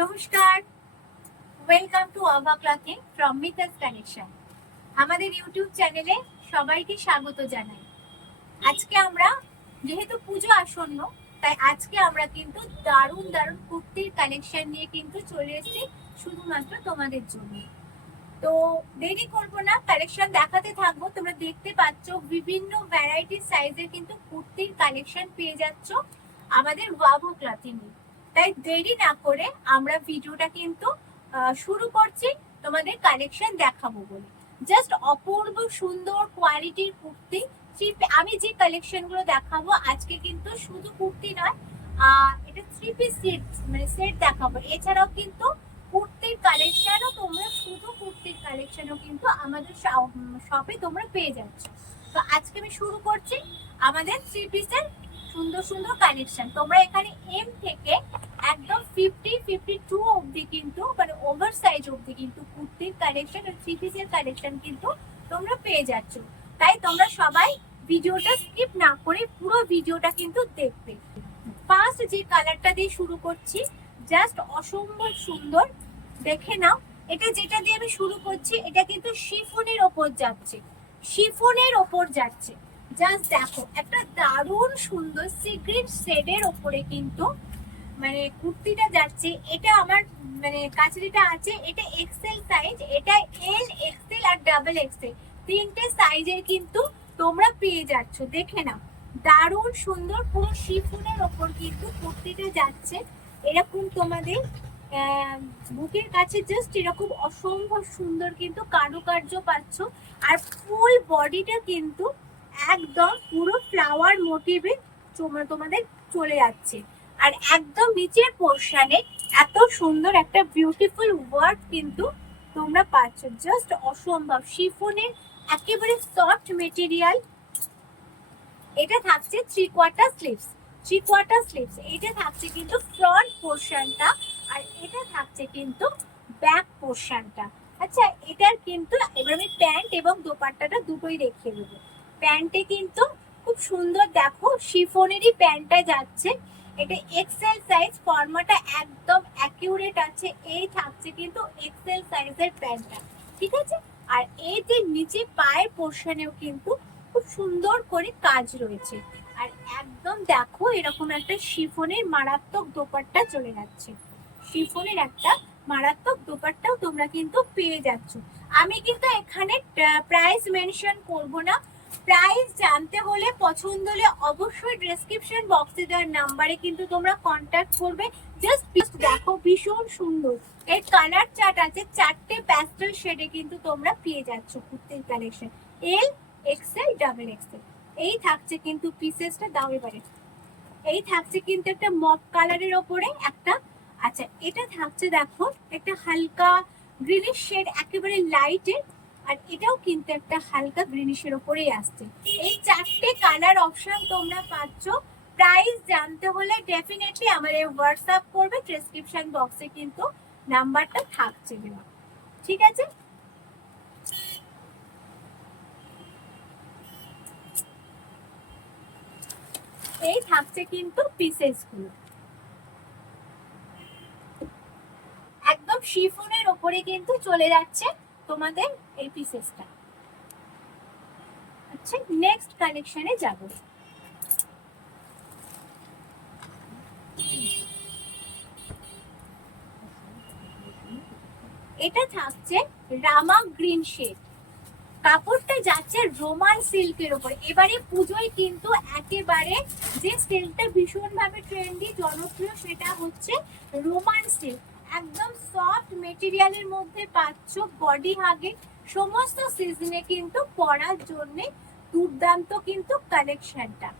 নমস্কার, welcome to অবা clothing from মিতাস কালেকশন। আমাদের ইউটিউব চ্যানেলে সবাইকে স্বাগত জানাই। আজকে আমরা যেহেতু পুজো আসন্ন, তাই আজকে আমরা কিন্তু দারুণ দারুণ কুর্তির কালেকশন নিয়ে কিন্তু চলে এসেছি শুধুমাত্র তোমাদের জন্য। তো দেরি করবো না, কালেকশন দেখাতে থাকবো। তোমরা দেখতে পাচ্ছ বিভিন্ন ভ্যারাইটি সাইজের কিন্তু কুর্তির কালেকশন পেয়ে যাচ্ছ আমাদের ওয়াভা ক্লথিং এ। তাই দেরি না করে আমরা ভিডিওটা কিন্তু শুরু করছি তোমাদের কালেকশন দেখাবো বলে। জাস্ট অপূর্ব সুন্দর কোয়ালিটির কুর্তি। আমি যে কালেকশন গুলো দেখাবো আজকে কিন্তু শুধু কুর্তি নয়, এটা 3 পিস সেট মানে সেট দেখাবো। এছাড়াও কিন্তু কুর্তির কালেকশনও তোমরা শুধু কুর্তির কালেকশনও কিন্তু আমাদের শপে তোমরা পেয়ে যাচ্ছ। তো আজকে আমি শুরু করছি আমাদের 3 পিসের সুন্দর সুন্দর কালেকশন। তোমরা এখানে এম থেকে একদম 52 অবধি কিন্তু মানে ওভার সাইজ অবধি কিন্তু কুর্তির কালেকশন আর 3 পিসের কালেকশন কিন্তু তোমরা পেয়ে যাচ্ছ। তাই তোমরা সবাই ভিডিওটা স্কিপ না করে পুরো ভিডিওটা কিন্তু দেখবে। ফার্স্ট যে কালারটা দিয়ে শুরু করছি, জাস্ট অসম্ভব সুন্দর, দেখে নাও। এটা যেটা দিয়ে আমি শুরু করছি এটা কিন্তু শিফনের ওপর যাচ্ছে, শিফনের ওপর যাচ্ছে। জাস্ট দেখো, একটা দারুণ সুন্দর সি গ্রিন শেডের ওপরে কিন্তু মানে কুর্তিটা যাচ্ছে। এটা আমার মানে কাছে যেটা আছে এটা এক্সেল সাইজ, এটা এল এক্সেল আর ডাবল এক্সেল তিনটে সাইজের কিন্তু তোমরা পেয়ে যাচ্ছ। দেখে নাও, দারুণ সুন্দর পুরো শিফনের ওপর কিন্তু কুর্তিটা যাচ্ছে। এরকম তোমাদের বুকের কাছে জাস্ট এরকম অসম্ভব সুন্দর কিন্তু কারুকার্য পাচ্ছ। আর ফুল বডিটা কিন্তু একদম পুরো ফ্লাওয়ার মোটিভে তোমাদের চলে যাচ্ছে। আর একদম নিচের পোর্শনে এত সুন্দর একটা বিউটিফুল ওয়ার্ক কিন্তু তোমরা পাচ্ছ। জাস্ট অসম্ভব শিফনের একেবারে সফট মেটেরিয়াল। এটা থাকছে 3/4 স্লিভস, 3/4 স্লিভস। এটা থাকছে কিন্তু ফ্রন্ট পোর্শনটা, আর এটা থাকছে কিন্তু ব্যাক পোর্শনটা। আচ্ছা, এটার কিন্তু এবার আমি প্যান্ট এবং দোপাট্টাটা দুটোই দেখিয়ে দেবো। প্যান্টে কিন্তু খুব সুন্দর দেখো শিফনেরই প্যান্টটা যাচ্ছে। এটা এক্সেল সাইজ, ফর্মাটা একদম অ্যাকিউরেট আছে। এই থাকছে কিন্তু এক্সেল সাইজের প্যান্টটা, ঠিক আছে। আর এই যে নিচে পায়ের পোর্শনেও কিন্তু খুব সুন্দর করে কাজ রয়েছে। আর একদম দেখো এরকম একটা শিফনের মারাত্মক দোপাট্টা চলে যাচ্ছে। শিফনের একটা মারাত্মক দোপাট্টাও তোমরা কিন্তু পেয়ে যাচ্ছ। আমি কিন্তু এখানে প্রাইস মেনশন করব না। প্রাইস জানতে হলে পছন্দ হলে অবশ্যই ডেসক্রিপশন বক্সে দেওয়ার নাম্বারে কিন্তু তোমরা কন্ট্যাক্ট করবে। জাস্ট দেখো ভীষণ সুন্দর এর কালার চার্ট আছে, 4টে প্যাস্টেল শেডে কিন্তু তোমরা পেয়ে যাচ্ছ কুর্তির collection L XL double XL. এই থাকছে কিন্তু পিসেসটা, দাও এবারে। এই থাকছে কিন্তু একটা মপ কালারের ওপরে একটা। আচ্ছা, এটা থাকছে দেখো একটা হালকা গ্রিনিশ শেড, একেবারে লাইটের। আর এটাও কিন্তু একটা হালকা গ্রিনিশের ওপরেই আসছে। এই 4টে কালার অপশন তোমরা পাচ্ছ। প্রাইস জানতে হলে ডেফিনেটলি আমাদের হোয়াটসঅ্যাপ করবে, ডেসক্রিপশন বক্সে কিন্তু নাম্বারটা থাকছে দেওয়া, ঠিক আছে। এই থাকছে কিন্তু পিসেস গুলো একদম শিফনের ওপরে কিন্তু চলে যাচ্ছে তোমাদের এই পিসেসটা। আচ্ছা, নেক্সট কালেকশনে যাব। এটা থাকছে রামা গ্রিন শেড, কাপড়টা যাচ্ছে রোমান সিল্কের উপর। এবারে পুজোয় কিন্তু একেবারে যে সিল্কটা ভীষণ ভাবে ট্রেন্ডি জনপ্রিয় সেটা হচ্ছে রোমান সিল্ক। একদম সফট মেটেরিয়ালের মধ্যে পাচ্ছ, বডি হাগে সমস্ত সিজনে কিন্তু পরার জন্য দুর্দান্ত কিন্তু কালেকশনটা।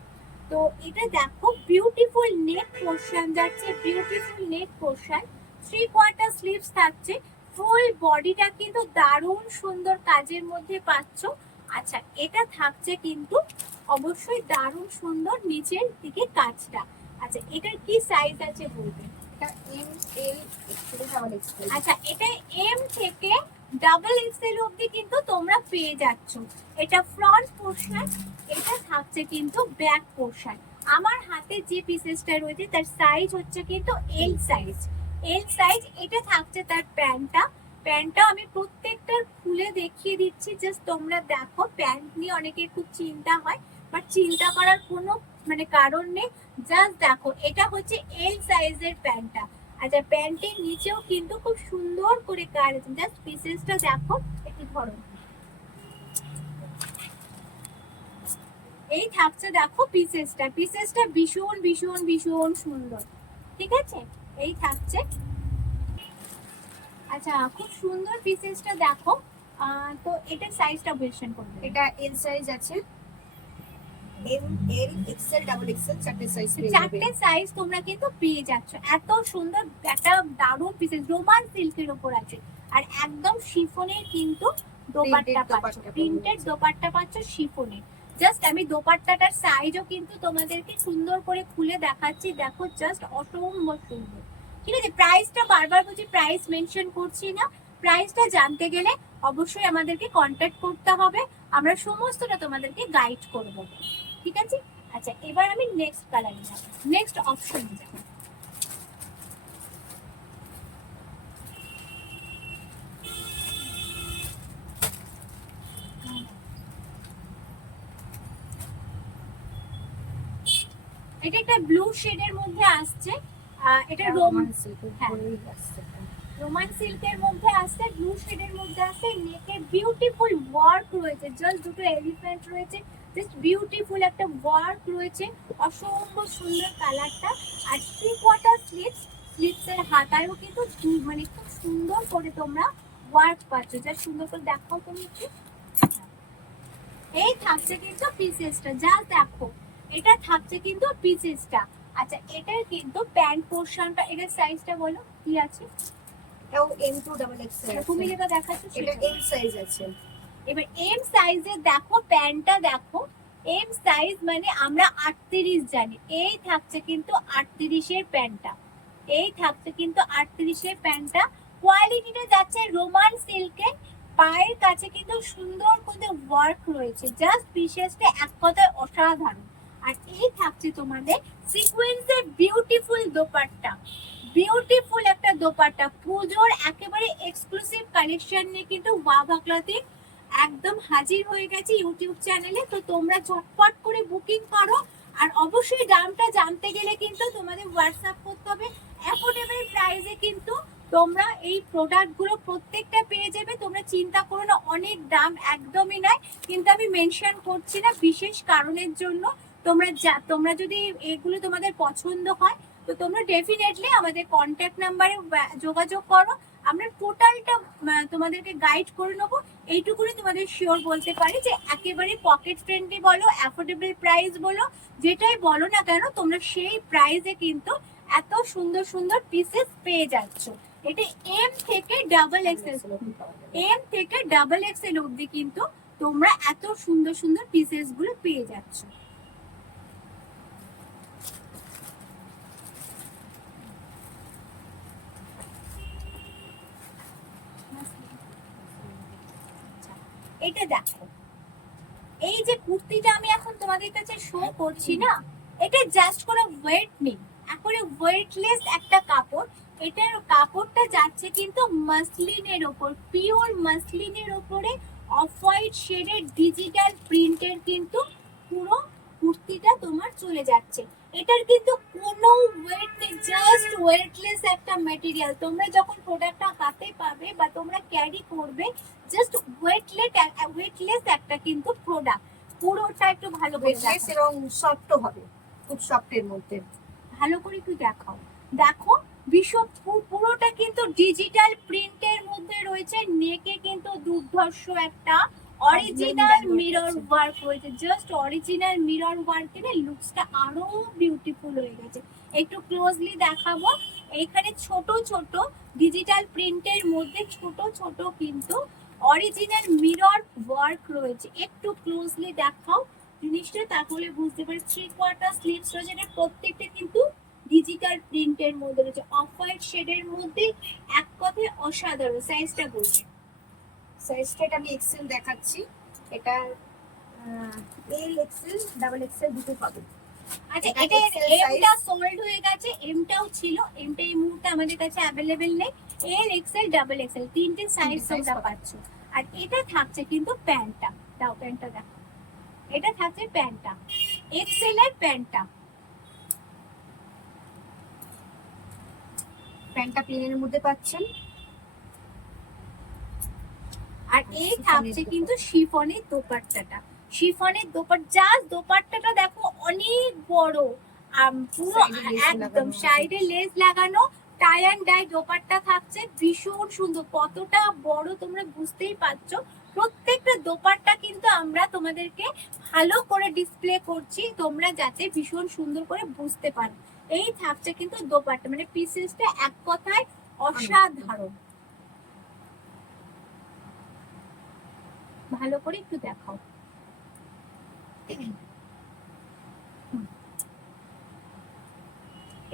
তো এটা দেখো বিউটিফুল নেক পোর্শন যাচ্ছে, বিউটিফুল নেক পোর্শন, 3/4 স্লিভস থাকছে। ফুল বডিটা কিন্তু দারুণ সুন্দর কাজের মধ্যে পাচ্ছ। আচ্ছা, এটা থাকছে কিন্তু অবশ্যই দারুণ সুন্দর নিচের দিকে কাজটা। আচ্ছা, এটার কি সাইজ আছে বলবে? আচ্ছা, এটা এম থেকে ডাবল এক্সেল অবধি কিন্তু তোমরা পেয়ে যাচ্ছ। এটা ফ্রন্ট পোর্শন, এটা থাকছে কিন্তু ব্যাক পোর্শন। আমার হাতে যে পিসেসটা রয়েছে তার সাইজ হচ্ছে কিন্তু এল সাইজ, এল সাইজ। এটা থাকছে তার প্যান্টটা। প্যান্টটা আমি প্রত্যেকটা খুলে দেখিয়ে দিচ্ছি, জাস্ট তোমরা দেখো। প্যান্ট নিয়ে অনেকের খুব চিন্তা হয়, বাট চিন্তা করার কোনো মানে কারণ নেই। জাস্ট দেখো, এটা হচ্ছে এল সাইজের প্যান্টটা। আচ্ছা, প্যান্টের নিচেও কিন্তু খুব সুন্দর করে কাজ আছে। জাস্ট পিসেসটা দেখো, একটু ধরো। এই থাকছে দেখো পিসেসটা। পিসেসটা ভীষণ ভীষণ ভীষণ সুন্দর, ঠিক আছে? এই থাকছে। আচ্ছা, খুব সুন্দর পিসেসটা দেখো। তো এটা সাইজটা মেনশন করবে। এটা এল সাইজ আছে, এম, এল, এক্সেল, ডাবল এক্সেল, চারটে সাইজ পেয়ে যাবে। চারটে সাইজ তোমরা কিন্তু পেয়ে যাচ্ছ। এত সুন্দর একটা দারুণ পিসেস, রোমান সিল্কের উপর আছে। আর একদম শিফনের কিন্তু দোপাট্টা পাচ্ছ, প্রিন্টেড দোপাট্টা পাচ্ছ শিফনের। জাস্ট আমি দোপাট্টাটার সাইজও কিন্তু তোমাদেরকে সুন্দর করে খুলে দেখাচ্ছি। দেখো, জাস্ট অসম্ভব সুন্দর, ঠিক আছে? প্রাইসটা বারবার বলছি, প্রাইস মেনশন করছি না। প্রাইসটা জানতে গেলে অবশ্যই আমাদেরকে কন্ট্যাক্ট করতে হবে, আমরা সমস্তটা তোমাদেরকে গাইড করব, ঠিক আছে? আচ্ছা, এবার আমি নেক্সট কালারে যাব, নেক্সট অপশনে যাব। এটা একটা ব্লু শেডের মধ্যে আসছে। এটা রোমান সিল্কের মধ্যে আসছে, ব্লু শেডের মধ্যে আসছে। নেকে বিউটিফুল ওয়ার্ক রয়েছে, জাস্ট দুটো এলিফ্যান্ট রয়েছে, জাস্ট বিউটিফুল একটা ওয়ার্ক রয়েছে, অসম্ভব সুন্দর কালারটা। আর 3/4 স্লিভস, স্লিভসের হাতায়ও কিন্তু মানে খুব সুন্দর করে তোমরা ওয়ার্ক পাচ্ছ। যা সুন্দর করে দেখাও তুমি একটু। এই থাকছে কিন্তু পিসেসটা, যা দেখো, এটা থাকছে কিন্তু পিসেসটা। আচ্ছা, এটার কিন্তু প্যান্ট পোরশনটা, এটার সাইজটা বলো কি আছে? এটাও M2 ডাবল এক্সেল। তুমি যেটা দেখাচ্ছ এটা M সাইজ আছে। এবার এম সাইজে দেখো, প্যান্টটা দেখো। এম সাইজ মানে আমরা 38 জানি। এই থাকছে কিন্তু 38 এর প্যান্টটা। এই থাকছে কিন্তু 38 এর প্যান্টটা। কোয়ালিটিটা যাচ্ছে রোমান সিল্কের। পায়ের কাছে কিন্তু সুন্দর করে ওয়ার্ক রয়েছে, জাস্ট পিসেসটা এক কথায় অসাধারণ। আর এই থাকছে তোমাদের সিকোয়েন্সের বিউটিফুল দোপাট্টা। বিউটিফুল একটা দোপাট্টা, পুজোর একেবারে এক্সক্লুসিভ কালেকশন নিয়ে কিন্তু ওয়াভা ক্লথিং একদম হাজির হয়ে গেছে ইউটিউব চ্যানেলে। তো তোমরা ঝটপট করে বুকিং করো। আর অবশ্যই দামটা জানতে গেলে কিন্তু তোমাদের হোয়াটসঅ্যাপ করতে হবে। অ্যাফোর্ডেবল প্রাইসে কিন্তু তোমরা এই প্রোডাক্টগুলো প্রত্যেকটা পেয়ে যাবে। তোমরা চিন্তা করো না অনেক দাম, একদমই নয়। কিন্তু আমি মেনশন করছি না বিশেষ কারণের জন্য। তোমরা যদি এগুলো তোমাদের পছন্দ হয়, তো তোমরা ডেফিনেটলি আমাদের কন্ট্যাক্ট নাম্বারে যোগাযোগ করো। আমরা টোটালটা তোমাদেরকে গাইড করে নেবো। এইটুকুনি তোমাদের শিওর বলতে পারি যে একেবারে পকেট ফ্রেন্ডলি বলো, অ্যাফোর্ডেবল প্রাইস বলো, যেটাই বলো না কেন, তোমরা সেই প্রাইসে কিন্তু এত সুন্দর সুন্দর পিসেস পেয়ে যাচ্ছ। এটা এম থেকে ডাবল এক্সেল, এম থেকে ডাবল এক্সেল অবধি কিন্তু তোমরা এত সুন্দর সুন্দর পিসেস গুলো পেয়ে যাচ্ছ। এটা দেখো, এই যে কুর্তিটা আমি এখন তোমাদের কাছে শো করছি না, এটা জাস্ট কোনো ওয়েট নেই, একেবারে ওয়েটলেস একটা কাপড়। এটার কাপড়টা যাচ্ছে কিন্তু মাসলিনের ওপর, পিওর মাসলিনের ওপরে অফ হোয়াইট শেডের ডিজিটাল প্রিন্টের কিন্তু পুরো কুর্তিটা তোমার চলে যাচ্ছে। এটার কিন্তু কোনো ওয়েট নেই, জাস্ট ওয়েটলেস একটা মেটেরিয়াল। তোমরা যখন প্রোডাক্টটা হাতে পাবে বা তোমরা ক্যারি করবে, জাস্ট ওয়েটলেস একটা কিন্তু প্রোডাক্ট। পুরোটা একটু ভালো করে দেখো এবং সফট হবে, খুব সফটের মধ্যে। ভালো করে একটু দেখাও। দেখো, পুরোটা কিন্তু ডিজিটাল প্রিন্টের মধ্যে রয়েছে। নেকে কিন্তু দুর্ধর্ষ একটা অরিজিনাল মিরর ওয়ার্ক রয়েছে, জাস্ট অরিজিনাল মিরর ওয়ার্কের লুকসটা আরো বিউটিফুল হয়ে গেছে। একটু ক্লোজলি দেখাবো। এইখানে ছোট ছোট ডিজিটাল প্রিন্টের মধ্যে ছোট ছোট কিন্তু অরিজিনাল মিরর ওয়ার্ক রয়েছে। একটু ক্লোজলি দেখাও জিনিসটা, তাহলে বুঝতে পারি। 3/4 স্লিভস রয়েছে, এটা প্রত্যেকটা কিন্তু ডিজিটাল প্রিন্টের মধ্যে রয়েছে, অফ হোয়াইট শেডের মধ্যে, এক কথায় অসাধারণ। সাইজটা বলছি, সাইজটা আমি এক্সেল দেখাচ্ছি। এটা এল এক্সেল ডাবল এক্সেল দুটো পাবে। আচ্ছা এটা এটা XL এমটা size। সোল্ড হয়ে গেছে, এমটাও ছিল, এমটা এই মুহূর্তে আমাদের কাছে অ্যাভেলেবেল নেই। এল এক্সেল ডাবল এক্সেল তিনটে সাইজ size তোমরা পাবে। পাচ্ছ। আর এটা থাকছে কিন্তু প্যান্টটা, দাও প্যান্টটা দেখো, এটা থাকছে প্যান্টটা, এক্সেল এর প্যান্টটা। প্যান্টটা প্লেনের মধ্যে পাচ্ছেন। আর এই থাকছে কিন্তু শিফনের দোপাট্টাটা, শিফনের জাস্ট দোপাট্টাটা দেখো অনেক বড়, পুরো Side এ lace একদম লাগানো আছে। সাইডে লেস লাগানো, টাই অ্যান্ড ডাই দোপাট্টা থাকছে, ভীষণ সুন্দর, কতটা বড় তোমরা বুঝতেই পারছো। প্রত্যেকটা দোপাট্টা কিন্তু আমরা তোমাদেরকে ভালো করে ডিসপ্লে করছি, তোমরা যাতে ভীষণ সুন্দর করে বুঝতে পারো। এই থাকছে কিন্তু দোপাট্টা, মানে পিসেসটা এক কথায় অসাধারণ। ভালো করে একটু দেখাও।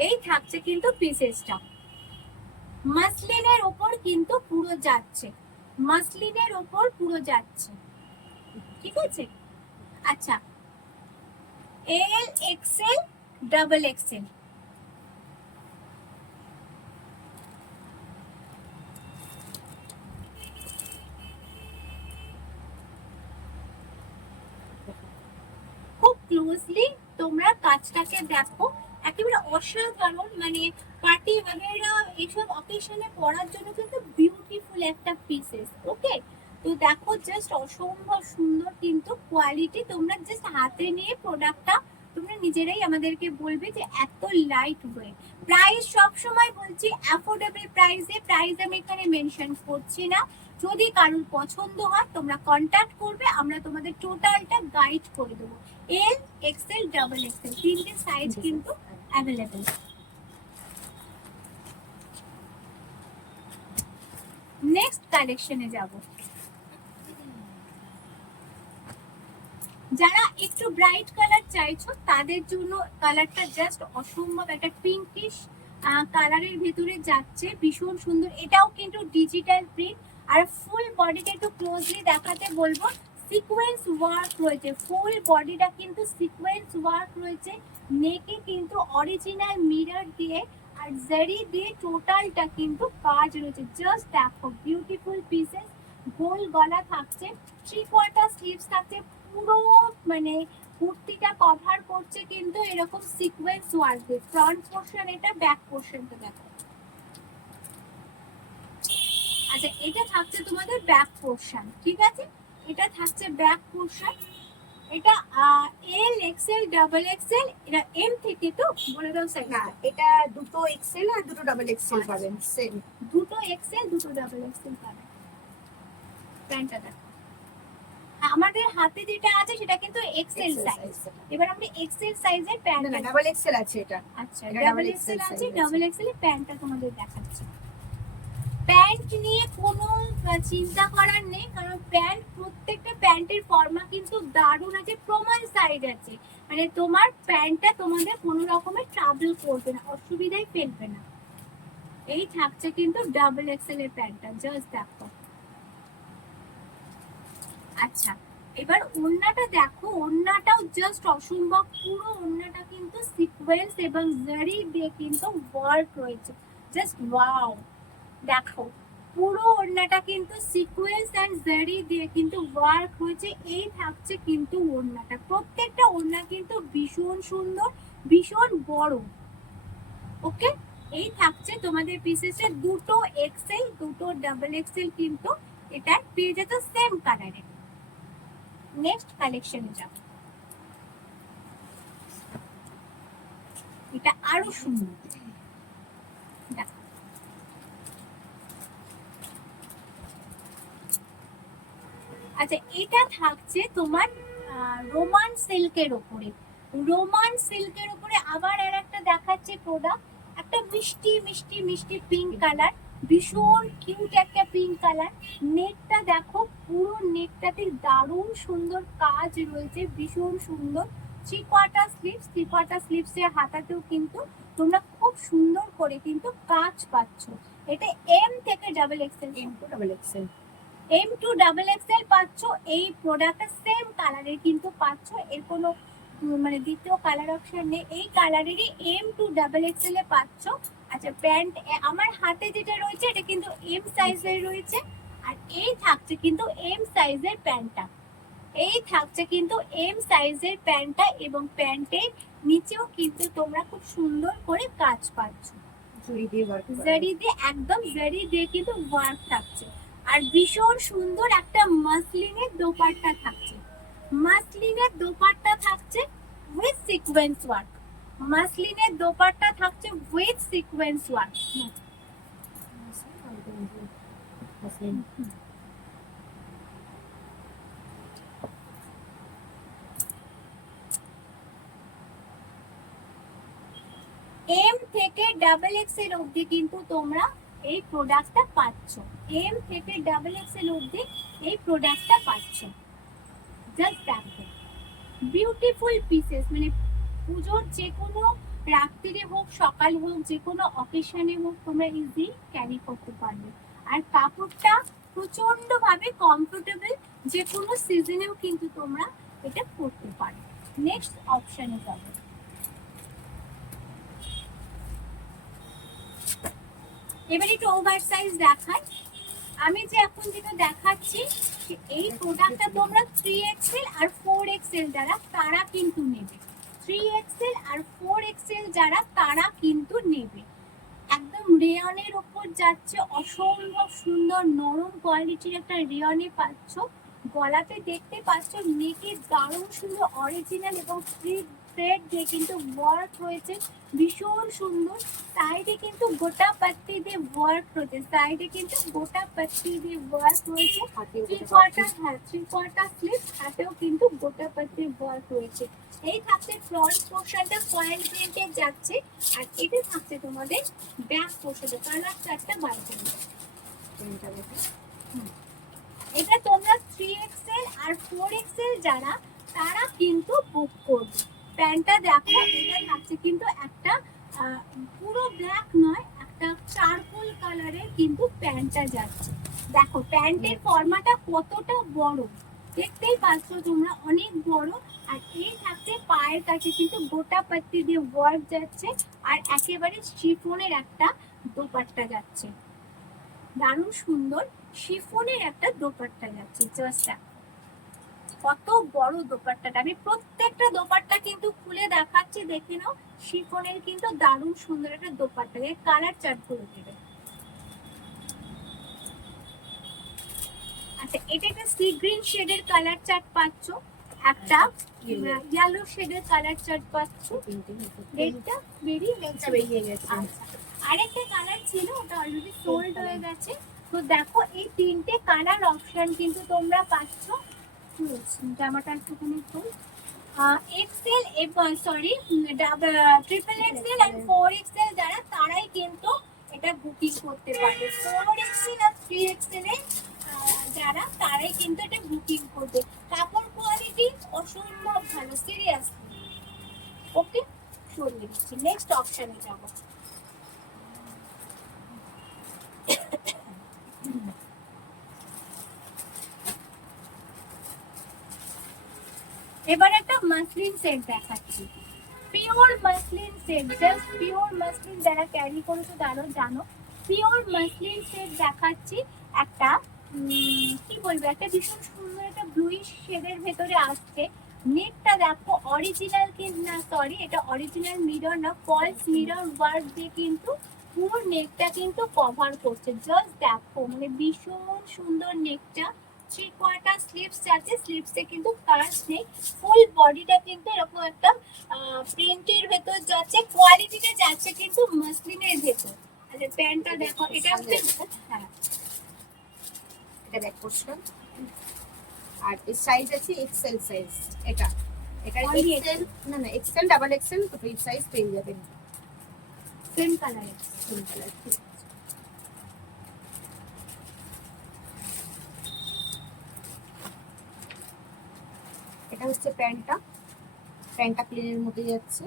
এই থাকছে কিন্তু পিসেসটা, মাসলিনের ওপর কিন্তু পুরো যাচ্ছে, মাসলিনের ওপর পুরো যাচ্ছে, ঠিক আছে। আচ্ছা এল এক্সেল ডাবল এক্সেল, খুব ক্লোজলি তোমরা কাজটাকে দেখো, একেবারে অসাধারণ, মানে পার্টি वगैरह এইসব অকেশনে পরার জন্য কিন্তু বিউটিফুল একটা পিসেস। ওকে, তো দেখো জাস্ট অসম্ভব সুন্দর কিন্তু কোয়ালিটি, তোমরা জাস্ট হাতে নিয়ে প্রোডাক্টটা তোমরা নিজেরাই আমাদেরকে বলবে যে এত লাইট ওয়েট। প্রাইস সব সময় বলছি অ্যাফোর্ডেবল প্রাইসে, প্রাইস আমি এখানে মেনশন করছি না। যদি কারোর পছন্দ হয় তোমরা কন্ট্যাক্ট করবে, আমরা তোমাদের টোটালটা গাইড করে দেবো। এল এক্সেল ডাবল এক্সেল তিনটে সাইজ কিন্তু অ্যাভেলেবেল। নেক্সট কালেকশনে যাব। যারা একটু ব্রাইট কালার চাইছো তাদের জন্য কালারটা জাস্ট অসম্ভব, একটা পিঙ্কিশ কালারের ভিতরে যাচ্ছে, ভীষণ সুন্দর। এটাও কিন্তু ডিজিটাল প্রিন্ট, আর ফুল বডিটা একটু ক্লোজলি দেখাতে বলবো। সিকোয়েন্স ওয়ার্ক রয়েছে, ফুল বডিটা কিন্তু সিকোয়েন্স ওয়ার্ক রয়েছে, নেকে কিন্তু অরিজিনাল মিরর দিয়ে আর জারি দিয়ে টোটালটা কিন্তু কাজ রয়েছে। জাস্ট দেখো বিউটিফুল পিসেস, গোল গলা থাকছে, 3/4 স্লিভস থাকছে, পুরো মানে কুর্তিটা কভার করছে কিন্তু এরকম সিকোয়েন্স ওয়ার্ক দিয়ে। ফ্রন্ট পোর্শন এটা, ব্যাক পোর্শনটা দেখো। আচ্ছা এটা থাকছে তোমাদের ব্যাক পোর্শন, ঠিক আছে, এটা থাকছে ব্যাক পোর্শন। এটা এল এক্সেল ডাবল এক্সেল, এটা এম থেকে তো বলে দাও সাইজ। না, এটা দুটো এক্সেল আর দুটো ডাবল এক্সেল পাবেন সেম। দুটো এক্সেল দুটো ডাবল এক্সেল পাবেন। প্যান্টটা দেখো, আমাদের হাতে যেটা আছে সেটা কিন্তু এক্সেল সাইজ। এবার আমরা এক্সেল সাইজের প্যান্ট, না ডাবল এক্সেল আছে এটা। আচ্ছা এটা ডাবল double এক্সেল XL আছে, size ডাবল এক্সেল এর প্যান্টটা তোমাদের দেখাচ্ছি। প্যান্ট নিয়ে কোনো চিন্তা করার নেই, কারণ প্যান্ট প্রত্যেকটা প্যান্টের ফর্মা কিন্তু দারুণ আছে, প্রমাণ সাইড আছে, মানে তোমার প্যান্টটা তোমাদের কোনো রকমের ট্রাবল করবে না, অসুবিধায় ফেলবে না। এই থাকছে কিন্তু ডাবল এক্সেল এর প্যান্টটা, জাস্ট দেখো। আচ্ছা এবার ওড়নাটা দেখো, ওড়নাটাও জাস্ট অসম্ভব, পুরো ওড়নাটা কিন্তু সিকোয়েন্স এবং জারি দিয়ে কিন্তু ওয়ার্ক রয়েছে, জাস্ট ওয়াও। দেখো পুরো ওড়নাটা কিন্তু সিকোয়েন্স এন্ড জারি দিয়ে কিন্তু ওয়ার্ক হয়েছে। এই থাকছে কিন্তু ওড়নাটা, প্রত্যেকটা ওড়না কিন্তু ভীষণ সুন্দর, ভীষণ বড়। ওকে, এই থাকছে তোমাদের পিসেসে দুটো এক্সেল দুটো ডাবল এক্সেল কিন্তু এটা পেয়ে যেত সেম কালারে। নেক্সট কালেকশনে যাব, এটা আরো সুন্দর। দেখো আচ্ছা এটা থাকছে তোমার রোমান সিল্কের উপরে, রোমান সিল্কের উপরে আবার আর একটা দেখাচ্ছে প্রোডাক্ট, একটা মিষ্টি মিষ্টি মিষ্টি পিঙ্ক কালার, ভীষণ কিউট একটা পিঙ্ক কালার। নেকটা দেখো, পুরো নেকটাতে দারুণ সুন্দর কাজ রয়েছে, ভীষণ সুন্দর। 3/4 স্লিভস, 3/4 স্লিভস এর হাতাতেও কিন্তু তোমরা খুব সুন্দর করে কিন্তু কাজ পাচ্ছ। এটা এম থেকে double XL, M to double XL. M to double XL পাচ্ছ। এই প্রোডাক্টটা সেম কালারের কিন্তু পাচ্ছ, এর কোনো মানে দ্বিতীয় কালার অপশন নেই, এই কালারেরই এম টু ডাবল এক্সেল এ পাচ্ছ। আচ্ছা প্যান্ট আমার হাতে যেটা রয়েছে এটা কিন্তু এম সাইজের রয়েছে, আর এই থাকছে কিন্তু এম সাইজের প্যান্টটা, এই থাকছে কিন্তু এম সাইজের প্যান্টটা, এবং প্যান্টের নিচেও কিন্তু তোমরা খুব সুন্দর করে কাজ পাচ্ছ, জড়ি দিয়ে ওয়ার্ক জারি দিয়ে, একদম জারি দিয়ে কিন্তু ওয়ার্ক থাকছে। আর ভীষণ সুন্দর একটা মাসলিনের দোপাট্টা থাকছে, মাসলিনের দোপাট্টা থাকছে উইথ সিকোয়েন্স ওয়ার্ক, মাসলিনের দোপাট্টা থাকছে উইথ সিকোয়েন্স ওয়ার্ক। এম থেকে ডাবল এক্সেল অবধি কিন্তু তোমরা এই প্রোডাক্টটা পাচ্ছ, এম থেকে ডাবল এক্সেল অবধি এই প্রোডাক্টটা পাচ্ছ। জাস্ট দেখো বিউটিফুল পিসেস, মানে পুজোর যে কোনো রাত্রিরে হোক সকাল হোক যে কোনো অকেশনে হোক তোমরা ইজি ক্যারি করতে পারবে। আর কাপড়টা প্রচন্ড ভাবে কমফোর্টেবল, যে কোনো সিজনেও কিন্তু তোমরা এটা পরতে পারো। নেক্সট অপশনে যাবো, এবার একটু ওভার সাইজ দেখাই। আমি যে এখন যেটা দেখাচ্ছি এই প্রোডাক্টটা তোমরা 3XL আর 4XL যারা তারা কিন্তু নেবে, 3XL আর 4XL যারা তারা কিন্তু নেবে। একদম রেয়নের ওপর যাচ্ছে, অসম্ভব সুন্দর নরম কোয়ালিটির একটা রেয়নে পাচ্ছ। গলাতে দেখতে পাচ্ছ নেকে দারুণ সুন্দর অরিজিনাল এবং থ্রেড দিয়ে কিন্তু ওয়ার্ক রয়েছে, ভীষণ সুন্দর। সাইডে কিন্তু গোটা পাত্তি দিয়ে ওয়ার্ক রয়েছে, সাইডে কিন্তু গোটা পাত্তি দিয়ে ওয়ার্ক রয়েছে, থ্রি কোয়ার্টার স্লিভ, হাতেও কিন্তু গোটা পাত্তির ওয়ার্ক রয়েছে। এই থাকছে ফ্রন্ট পোর্শনটা ফয়েল প্রিন্টের যাচ্ছে, আর এটা থাকছে তোমাদের ব্যাক পোর্শনে কালার চারটা বার করবে। এটা তোমরা 3XL আর 4XL যারা তারা কিন্তু বুক করবে। প্যান্টটা দেখো, এটা থাকছে কিন্তু একটা পুরো ব্ল্যাক নয়, একটা চারকোল কালারের কিন্তু প্যান্টটা যাচ্ছে। দেখো প্যান্টের ফর্মাটা কতটা বড়, দেখতেই পাচ্ছ তোমরা, অনেক বড়। আর এই থাকছে পায়ের কাছে কিন্তু গোটা পাত্তি দিয়ে ওয়ার্ক যাচ্ছে, আর একেবারে শিফনের একটা দোপাট্টা যাচ্ছে, দারুণ সুন্দর শিফনের একটা দোপাট্টা যাচ্ছে। জাস্ট কত বড় দোপাট্টাটা, আমি প্রত্যেকটা দোপাট্টা কিন্তু খুলে দেখাচ্ছি, দেখে নাও। শিফনের কিন্তু দারুণ সুন্দর একটা দোপাট্টা, এর কালার চার্ট করে দেবে। আচ্ছা এটা একটা সি গ্রিন শেডের কালার চার্ট পাচ্ছ, একটা ইয়েলো শেডের কালার চার্ট পাচ্ছ, রেডটা বেরিয়ে গেছে। আচ্ছা আরেকটা কালার ছিল ওটা অলরেডি সোল্ড হয়ে গেছে। তো দেখো এই তিনটে কালার অপশন কিন্তু তোমরা পাচ্ছ। জামাটা একটুখানি ফুল এক্সেল এবং সরি ট্রিপল এক্সেল আর 4XL যারা তারাই কিন্তু এটা বুকিং করতে পারবে। 4XL আর 3XL এর যারা তারাই কিন্তু এটা বুকিং করবে। কাপড় কোয়ালিটি অসম্ভব ভালো, সিরিয়াসলি। ওকে সরিয়ে দিচ্ছি, নেক্সট অপশনে যাব। এবার একটা মাসলিন সেট দেখাচ্ছি, pure muslin set, just pure muslin যারা ক্যারি করেছো তারা জানো। পিওর মাসলিন সেট দেখাচ্ছি, একটা কি বলবো, একটা ভীষণ সুন্দর একটা ব্লুইশ শেডের ভেতরে আসছে। নেকটা দেখো অরিজিনাল না সরি এটা অরিজিনাল মিরর না, ফলস মিরর ওয়ার্ক দিয়ে কিন্তু পুরো নেকটা কিন্তু কভার করছে। জাস্ট দেখো মানে ভীষণ সুন্দর নেকটা। 3 কোয়ার্টার স্লিভস আছে, স্লিভসে কিন্তু কাজ নেই, ফুল বডিটা কিন্তু এরকম একটা প্রিন্টের ভেতর যাচ্ছে, কোয়ালিটিটা যাচ্ছে কিন্তু মাসলিনের ভেতর। আচ্ছা প্যান্টটা দেখো, এটা হচ্ছে হ্যাঁ এটা ব্যাক পোর্শন, আর এর সাইজ আছে এক্সেল সাইজ। এটা এক্সেল না এক্সেল ডাবল এক্সেল তো এই সাইজ পেয়ে যাবেন, সেম কালার। এটা হচ্ছে প্যান্টটা প্লেনের মধ্যে যাচ্ছে,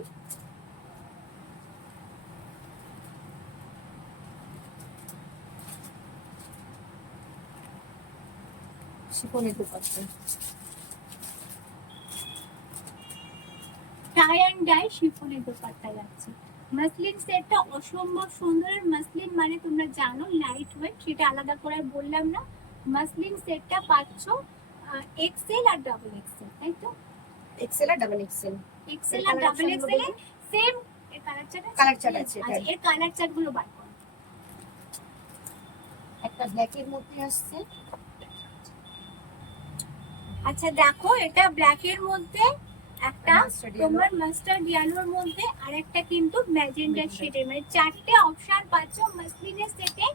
শিফনের দোপাট্টা। টাই অ্যান্ড ডাই শিফনের দোপাট্টা যাচ্ছে। মাসলিন সেটটা অসম্ভব সুন্দর। মাসলিন মানে তোমরা জানো লাইট ওয়েট, সেটা আলাদা করে বললাম না। মাসলিন সেটটা পাচ্ছ এক্সেল আর ডাবল এক্সেল, তাই তো? এক্সেল আর ডাবল এক্সেল, এক্সেল আর ডাবল এক্সেল এ সেম কালার চার্ট আছে। আচ্ছা এর কালার চার্ট গুলো বার করো। একটা ব্ল্যাকের মধ্যে আসছে। আচ্ছা দেখো, এটা ব্ল্যাকের মধ্যে, একটা তোমার মাস্টার্ড ইয়েলোর মধ্যে, আর একটা কিন্তু ম্যাজেন্ডা শেডের, মানে চারটে অপশন পাচ্ছ মাসলিনের সেটে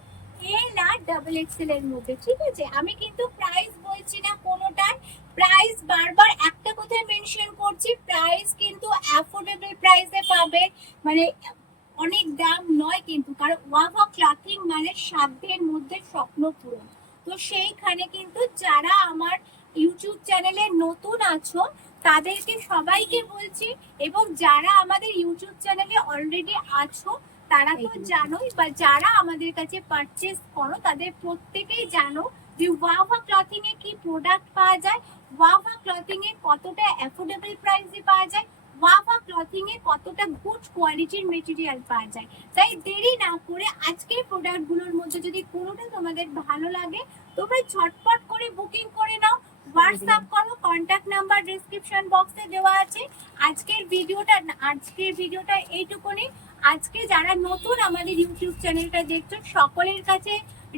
এল আর ডাবল এক্সেল এর মধ্যে। ঠিক আছে, আমি কিন্তু প্রাইস বলছি না কোনোটার, প্রাইস বারবার একটা কথাই মেনশন করছি, প্রাইস কিন্তু অ্যাফোর্ডেবল প্রাইসে পাবে, মানে অনেক দাম নয় কিন্তু, কারণ ওয়াভা ক্লথিং মানে সাধ্যের মধ্যে স্বপ্ন পূরণ। তো সেইখানে কিন্তু যারা আমার ইউটিউব চ্যানেলে নতুন আছো তাদেরকে সবাইকে বলছি, এবং যারা আমাদের ইউটিউব চ্যানেলে অলরেডি আছো তারা তো জানোই, বা যারা আমাদের কাছে পারচেস করো তাদের প্রত্যেকেই জানো যে ওয়াভা ক্লথিং এ কি প্রোডাক্ট পাওয়া যায়, ওয়াভা ক্লথিং এ কতটা অ্যাফোর্ডেবল প্রাইসে পাওয়া যায়, ওয়াভা ক্লথিং এ কতটা গুড কোয়ালিটির মেটেরিয়াল পাওয়া যায়। তাই দেরি না করে আজকের প্রোডাক্টগুলোর মধ্যে যদি কোনোটা তোমাদের ভালো লাগে তোমরা ঝটপট করে বুকিং করে নাও, হোয়াটসঅ্যাপ করো, কন্ট্যাক্ট নাম্বার ডেসক্রিপশন বক্সে দেওয়া আছে। আজকের ভিডিওটা এইটুকুনি। আজকে যারা নতুন আমাদের ইউটিউব চ্যানেলটা দেখছো সকলের কাছে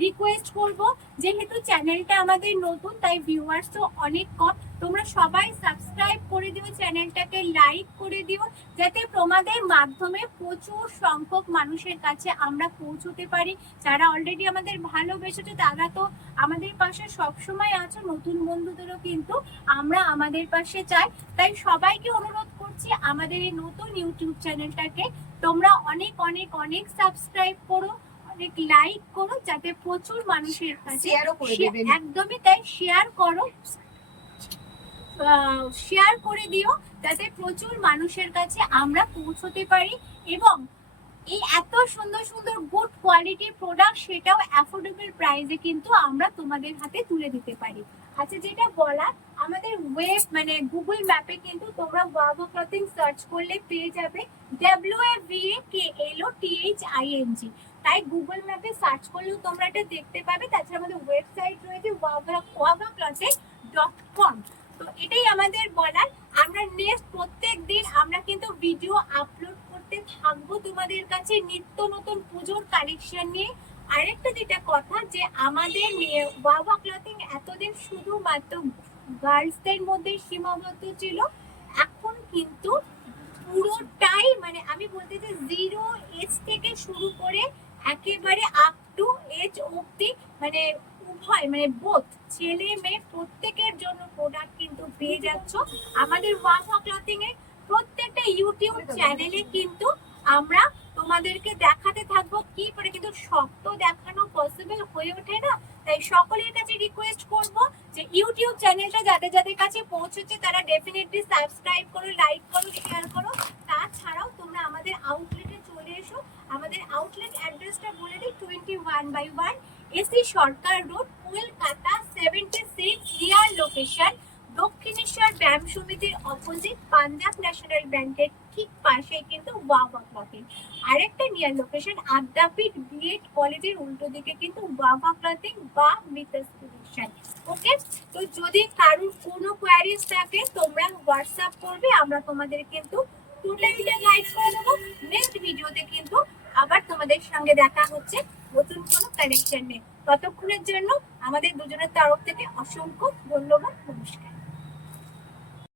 রিকোয়েস্ট করব, যেহেতু চ্যানেলটা আমাদের নতুন তাই ভিউয়ার্স তো অনেক কম, তোমরা সবাই সাবস্ক্রাইব করে দিও, চ্যানেলটাকে লাইক করে দিও, যাতে তোমাদের মাধ্যমে প্রচুর সংখ্যক মানুষের কাছে আমরা পৌঁছতে পারি। যারা অলরেডি আমাদের ভালোবেসেছে তারা তো আমাদের পাশে সবসময় আছো, নতুন বন্ধুদেরও কিন্তু আমরা আমাদের পাশে চাই। তাই সবাইকে অনুরোধ করছি আমাদের এই নতুন ইউটিউব চ্যানেলটাকে তোমরা অনেক অনেক অনেক সাবস্ক্রাইব করো, অনেক লাইক করো, যাতে প্রচুর মানুষের কাছে একদমই তাই শেয়ার করো, শেয়ার করে দিও, যাতে প্রচুর মানুষের কাছে আমরা পৌঁছতে পারি, এবং এই এত সুন্দর সুন্দর গুড কোয়ালিটির প্রোডাক্ট সেটাও অ্যাফোর্ডেবল প্রাইসে কিন্তু আমরা তোমাদের হাতে তুলে দিতে পারি। আচ্ছা যেটা বলার, আমাদের ওয়েব মানে গুগল ম্যাপে কিন্তু তোমরা ওয়াভা ক্লথিং সার্চ করলে পেয়ে যাবে WAVAKLOTHING, তাই গুগল ম্যাপে সার্চ করলেও তোমরা এটা দেখতে পাবে। তাছাড়া আমাদের ওয়েবসাইট রয়েছে wavaclothing.com। তো এটাই আমাদের বলার। আমরা নেক্সট প্রত্যেক দিন আমরা কিন্তু ভিডিও আপলোড করতে থাকবো তোমাদের কাছে নিত্য নতুন পুজোর কালেকশন নিয়ে। আরেকটা যেটা কথা, যে আমাদের ওয়াভা ক্লথিং এতদিন শুধুমাত্র গার্লসদের মধ্যে সীমাবদ্ধ ছিল, এখন কিন্তু পুরোটাই, মানে আমি বলতে চাই 0 এজ থেকে শুরু করে একেবারে আপ টু এজ অবধি, মানে উভয়, মানে বোথ ছেলে মেয়ে প্রত্যেকের জন্য প্রোডাক্ট কিন্তু পেয়ে যাচ্ছ আমাদের ওয়াভা ক্লথিং এ। প্রত্যেকটা ইউটিউব চ্যানেলে কিন্তু আমরা তোমাদেরকে দেখাতে থাকবো, কি করে, কিন্তু সব তো দেখানো পসিবল হয়ে ওঠে না। তাই সকলের কাছে রিকোয়েস্ট করব যে ইউটিউব চ্যানেলটা যাদের যাদের কাছে পৌঁছেছে তারা ডেফিনেটলি সাবস্ক্রাইব করো, লাইক করো, শেয়ার করো। তাছাড়াও তোমরা আমাদের আউটলেটে চলে এসো। আমাদের আউটলেট অ্যাড্রেসটা বলে দিই, 21/1 AC Sarkar road, Kolkata 76, near location Dakshineswar ব্যায়াম সমিতির অপোজিট পাঞ্জাব ন্যাশনাল ব্যাংকের ঠিক পাশেই কিন্তু ওয়াভা ক্লথিং। আরেকটা নিয়ার লোকেশন আদ্যাপীঠ বিএড কলেজের উল্টো দিকে কিন্তু ওয়াভা ক্লথিং বা মিতাস ক্রিয়েশন। ওকে, তো যদি কারোর কোনো কোয়ারিজ থাকে তোমরা হোয়াটসঅ্যাপ করবে, আমরা তোমাদের কিন্তু টোটালটা গাইড করে দেবো। নেক্সট ভিডিওতে কিন্তু আবার তোমাদের সঙ্গে দেখা হচ্ছে নতুন কোনো কালেকশন নিয়ে। ততক্ষণের জন্য আমাদের দুজনের তরফ থেকে অসংখ্য ধন্যবাদ, নমস্কার।